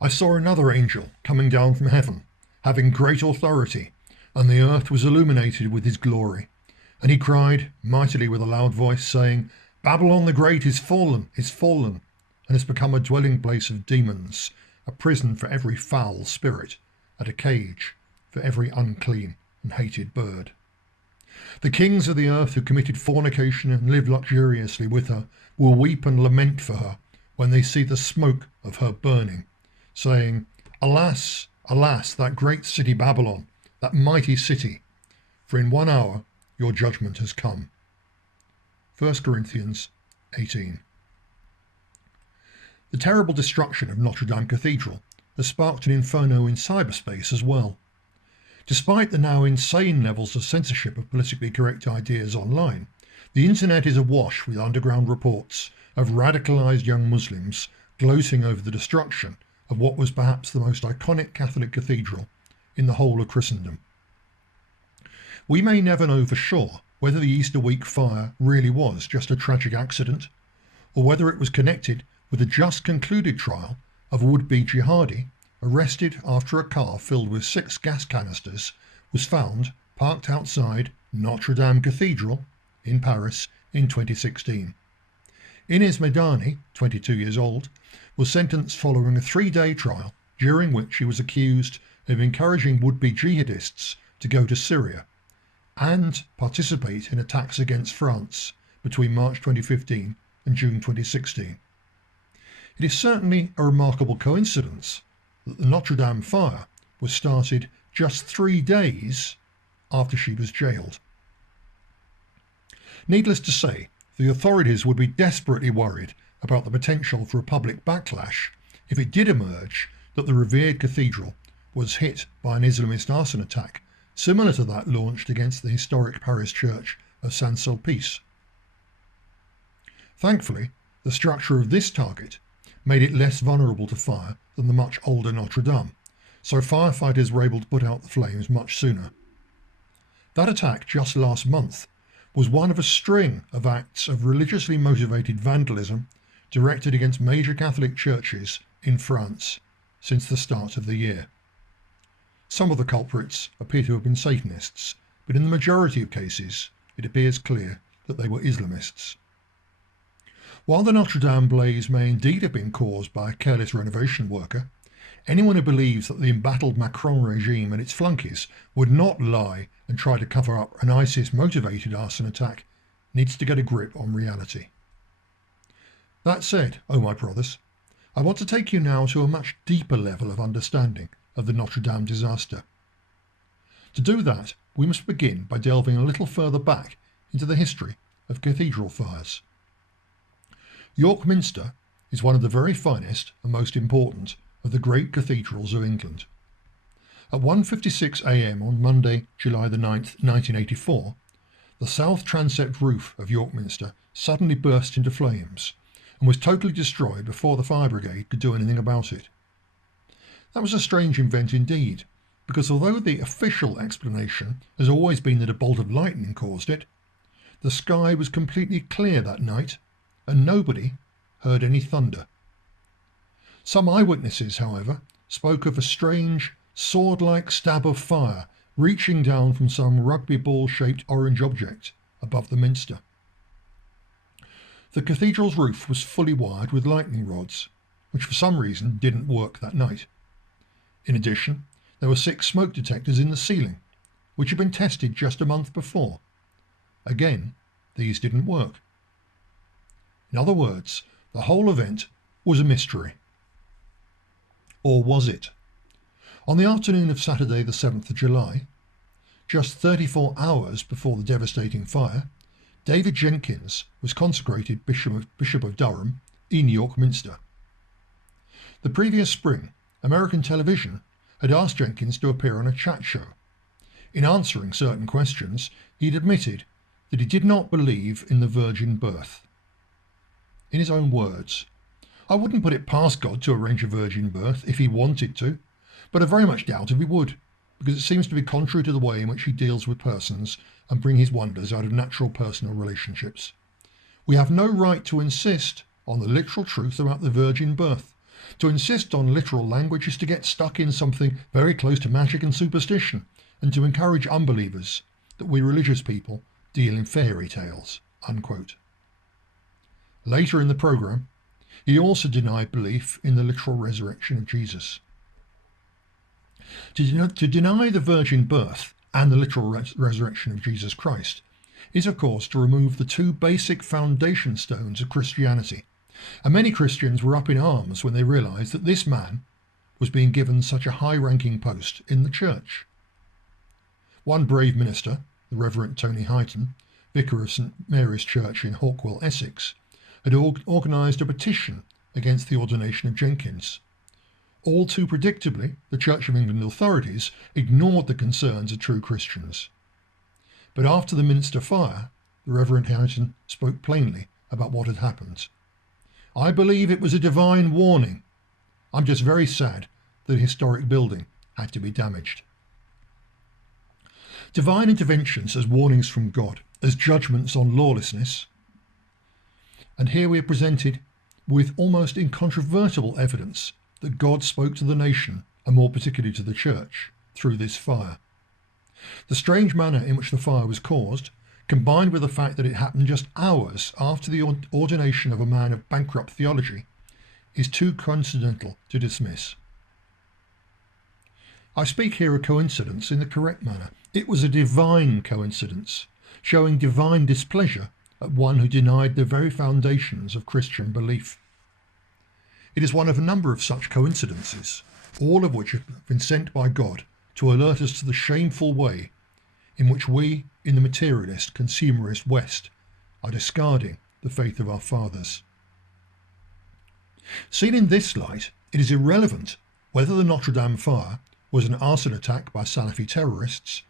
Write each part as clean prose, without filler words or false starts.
I saw another angel coming down from heaven, having great authority, and the earth was illuminated with his glory. And he cried mightily with a loud voice, saying, Babylon the Great is fallen, and has become a dwelling place of demons, a prison for every foul spirit, and a cage for every unclean and hated bird. The kings of the earth who committed fornication and lived luxuriously with her will weep and lament for her when they see the smoke of her burning, saying, Alas, alas, that great city Babylon, that mighty city, for in 1 hour your judgment has come. 1 Corinthians 18. The terrible destruction of Notre Dame Cathedral has sparked an inferno in cyberspace as well. Despite the now insane levels of censorship of politically correct ideas online, the internet is awash with underground reports of radicalised young Muslims gloating over the destruction of what was perhaps the most iconic Catholic cathedral in the whole of Christendom. We may never know for sure whether the Easter week fire really was just a tragic accident, or whether it was connected with a just concluded trial of a would-be jihadi arrested after a car filled with 6 gas canisters was found parked outside Notre Dame Cathedral in Paris in 2016. Ines Medani, 22 years old, was sentenced following a 3-day trial during which she was accused of encouraging would-be jihadists to go to Syria and participate in attacks against France between March 2015 and June 2016. It is certainly a remarkable coincidence that the Notre Dame fire was started just 3 days after she was jailed. Needless to say, the authorities would be desperately worried about the potential for a public backlash if it did emerge that the revered cathedral was hit by an Islamist arson attack similar to that launched against the historic Paris church of Saint-Sulpice. Thankfully, the structure of this target made it less vulnerable to fire than the much older Notre Dame, so firefighters were able to put out the flames much sooner. That attack just last month was one of a string of acts of religiously motivated vandalism directed against major Catholic churches in France since the start of the year. Some of the culprits appear to have been Satanists, but in the majority of cases it appears clear that they were Islamists. While the Notre Dame blaze may indeed have been caused by a careless renovation worker, anyone who believes that the embattled Macron regime and its flunkies would not lie and try to cover up an ISIS-motivated arson attack needs to get a grip on reality. That said, oh my brothers, I want to take you now to a much deeper level of understanding of the Notre Dame disaster. To do that, we must begin by delving a little further back into the history of cathedral fires. York Minster is one of the very finest and most important of the great cathedrals of England. At 1:56 a.m. on Monday, July the 9th, 1984, the south transept roof of York Minster suddenly burst into flames and was totally destroyed before the fire brigade could do anything about it. That was a strange event indeed, because although the official explanation has always been that a bolt of lightning caused it, the sky was completely clear that night and nobody heard any thunder. Some eyewitnesses, however, spoke of a strange, sword-like stab of fire reaching down from some rugby ball-shaped orange object above the minster. The cathedral's roof was fully wired with lightning rods, which for some reason didn't work that night. In addition, there were 6 smoke detectors in the ceiling, which had been tested just a month before. Again, these didn't work. In other words, the whole event was a mystery. Or was it? On the afternoon of Saturday the 7th of July, just 34 hours before the devastating fire, David Jenkins was consecrated Bishop of Durham in York Minster. The previous spring, American television had asked Jenkins to appear on a chat show. In answering certain questions, he'd admitted that he did not believe in the virgin birth. In his own words, "I wouldn't put it past God to arrange a virgin birth if he wanted to, but I very much doubt if he would, because it seems to be contrary to the way in which he deals with persons and bring his wonders out of natural personal relationships. We have no right to insist on the literal truth about the virgin birth, To insist on literal language is to get stuck in something very close to magic and superstition, and to encourage unbelievers that we religious people deal in fairy tales." Unquote. Later in the programme, he also denied belief in the literal resurrection of Jesus. To deny the virgin birth and the literal resurrection of Jesus Christ is, of course, to remove the two basic foundation stones of Christianity. And many Christians were up in arms when they realised that this man was being given such a high-ranking post in the church. One brave minister, the Reverend Tony Highton, vicar of St Mary's Church in Hawkwell, Essex, had organised a petition against the ordination of Jenkins. All too predictably, the Church of England authorities ignored the concerns of true Christians. But after the Minster fire, the Reverend Highton spoke plainly about what had happened. "I believe it was a divine warning. I'm just very sad that a historic building had to be damaged." Divine interventions as warnings from God, as judgments on lawlessness. And here we are presented with almost incontrovertible evidence that God spoke to the nation, and more particularly to the church, through this fire. The strange manner in which the fire was caused, combined with the fact that it happened just hours after the ordination of a man of bankrupt theology, is too coincidental to dismiss. I speak here of coincidence in the correct manner. It was a divine coincidence, showing divine displeasure at one who denied the very foundations of Christian belief. It is one of a number of such coincidences, all of which have been sent by God to alert us to the shameful way in which we, in the materialist, consumerist West, are discarding the faith of our fathers. Seen in this light, it is irrelevant whether the Notre Dame fire was an arson attack by Salafi terrorists,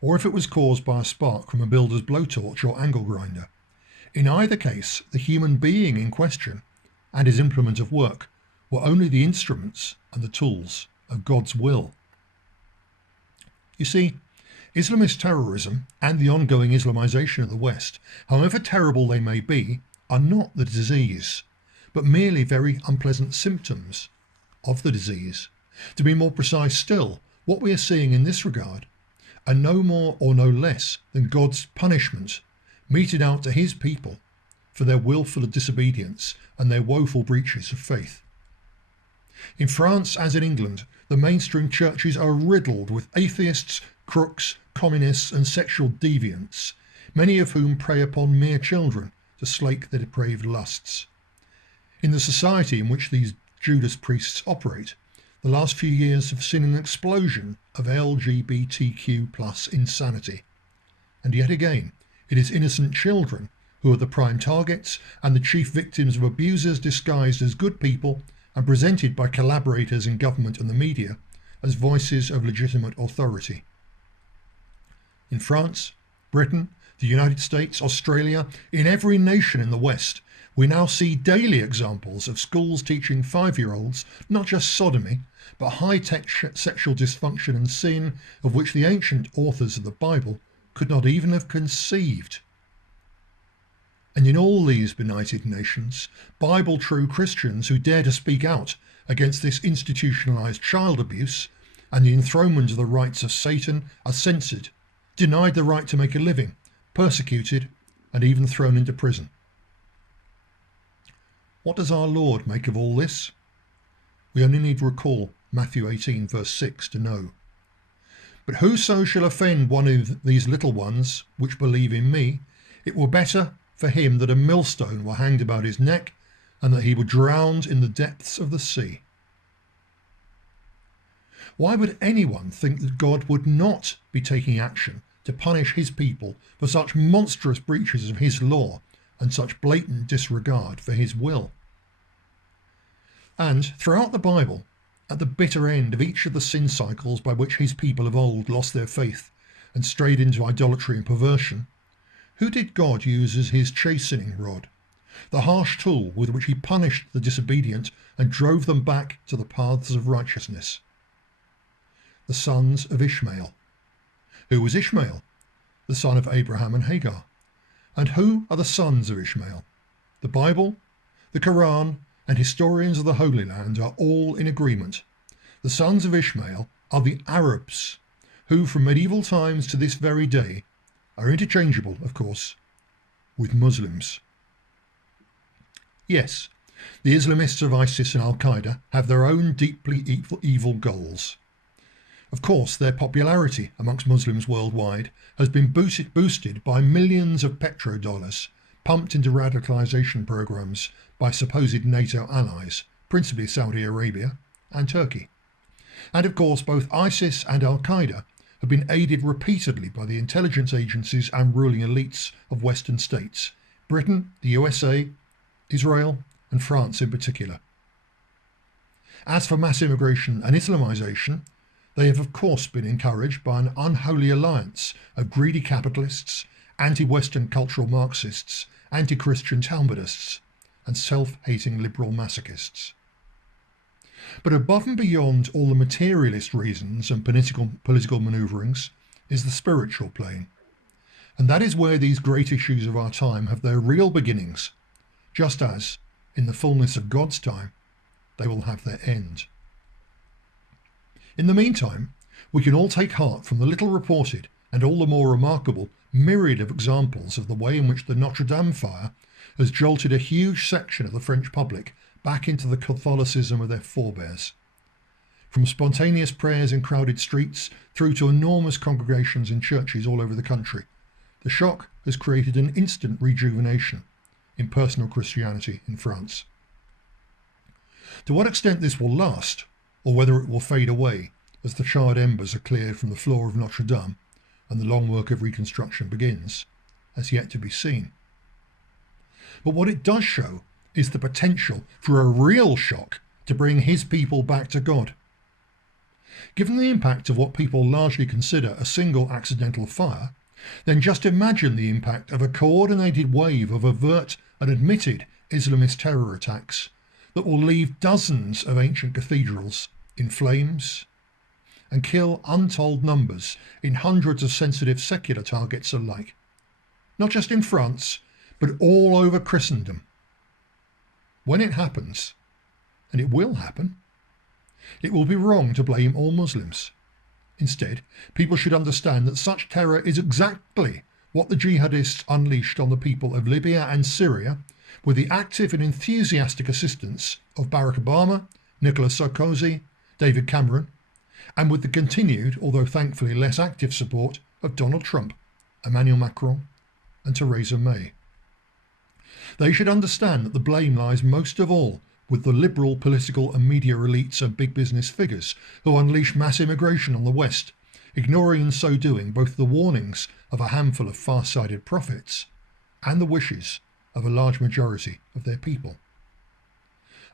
or if it was caused by a spark from a builder's blowtorch or angle grinder. In either case, the human being in question and his implement of work were only the instruments and the tools of God's will. You see, Islamist terrorism and the ongoing Islamization of the West, however terrible they may be, are not the disease, but merely very unpleasant symptoms of the disease. To be more precise still, what we are seeing in this regard are no more or no less than God's punishment meted out to his people for their willful disobedience and their woeful breaches of faith. In France, as in England, the mainstream churches are riddled with atheists, crooks, communists and sexual deviants, many of whom prey upon mere children to slake their depraved lusts. In the society in which these Judas priests operate, the last few years have seen an explosion of LGBTQ+ insanity. And yet again, it is innocent children who are the prime targets and the chief victims of abusers disguised as good people and presented by collaborators in government and the media as voices of legitimate authority. In France, Britain, the United States, Australia, in every nation in the West, we now see daily examples of schools teaching 5-year-olds not just sodomy, but high-tech sexual dysfunction and sin of which the ancient authors of the Bible could not even have conceived. And in all these benighted nations, Bible-true Christians who dare to speak out against this institutionalized child abuse and the enthronement of the rights of Satan are censored, denied the right to make a living, persecuted, and even thrown into prison. What does our Lord make of all this? We only need to recall Matthew 18 verse 6 to know. "But whoso shall offend one of these little ones which believe in me, it were better for him that a millstone were hanged about his neck, and that he were drowned in the depths of the sea." Why would anyone think that God would not be taking action to punish his people for such monstrous breaches of his law and such blatant disregard for his will? And throughout the Bible, at the bitter end of each of the sin cycles by which his people of old lost their faith and strayed into idolatry and perversion, who did God use as his chastening rod, the harsh tool with which he punished the disobedient and drove them back to the paths of righteousness? The sons of Ishmael. Who was Ishmael? The son of Abraham and Hagar. And who are the sons of Ishmael? The Bible, the Quran, and historians of the Holy Land are all in agreement. The sons of Ishmael are the Arabs, who from medieval times to this very day are interchangeable, of course, with Muslims. Yes, the Islamists of ISIS and Al-Qaeda have their own deeply evil goals. Of course, their popularity amongst Muslims worldwide has been boosted by millions of petrodollars pumped into radicalisation programs by supposed NATO allies, principally Saudi Arabia and Turkey. And of course, both ISIS and Al-Qaeda have been aided repeatedly by the intelligence agencies and ruling elites of Western states, Britain, the USA, Israel and France in particular. As for mass immigration and Islamisation, they have of course been encouraged by an unholy alliance of greedy capitalists, anti-Western cultural Marxists, anti-Christian Talmudists, and self-hating liberal masochists. But above and beyond all the materialist reasons and political manoeuvrings is the spiritual plane. And that is where these great issues of our time have their real beginnings, just as, in the fullness of God's time, they will have their end. In the meantime, we can all take heart from the little reported and all the more remarkable myriad of examples of the way in which the Notre Dame fire has jolted a huge section of the French public back into the Catholicism of their forebears. From spontaneous prayers in crowded streets through to enormous congregations in churches all over the country, the shock has created an instant rejuvenation in personal Christianity in France. To what extent this will last, or whether it will fade away as the charred embers are cleared from the floor of Notre Dame and the long work of reconstruction begins, has yet to be seen. But what it does show is the potential for a real shock to bring his people back to God. Given the impact of what people largely consider a single accidental fire, then just imagine the impact of a coordinated wave of overt and admitted Islamist terror attacks that will leave dozens of ancient cathedrals in flames and kill untold numbers in hundreds of sensitive secular targets alike, not just in France, but all over Christendom. When it happens, and it will happen, it will be wrong to blame all Muslims. Instead, people should understand that such terror is exactly what the jihadists unleashed on the people of Libya and Syria with the active and enthusiastic assistance of Barack Obama, Nicolas Sarkozy, David Cameron, and with the continued, although thankfully less active support of Donald Trump, Emmanuel Macron, and Theresa May. They should understand that the blame lies most of all with the liberal political and media elites and big business figures who unleash mass immigration on the West, ignoring in so doing both the warnings of a handful of far-sighted prophets and the wishes of a large majority of their people.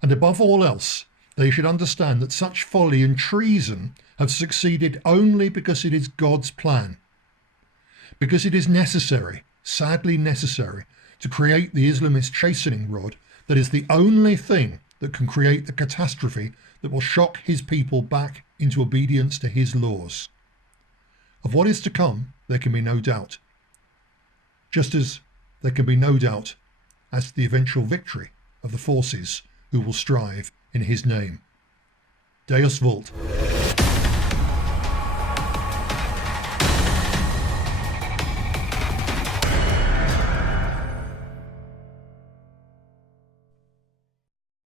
And above all else, they should understand that such folly and treason have succeeded only because it is God's plan. Because it is necessary, sadly necessary, to create the Islamist chastening rod that is the only thing that can create the catastrophe that will shock his people back into obedience to his laws. Of what is to come, there can be no doubt. Just as there can be no doubt as to the eventual victory of the forces who will strive in his name. Deus Vult.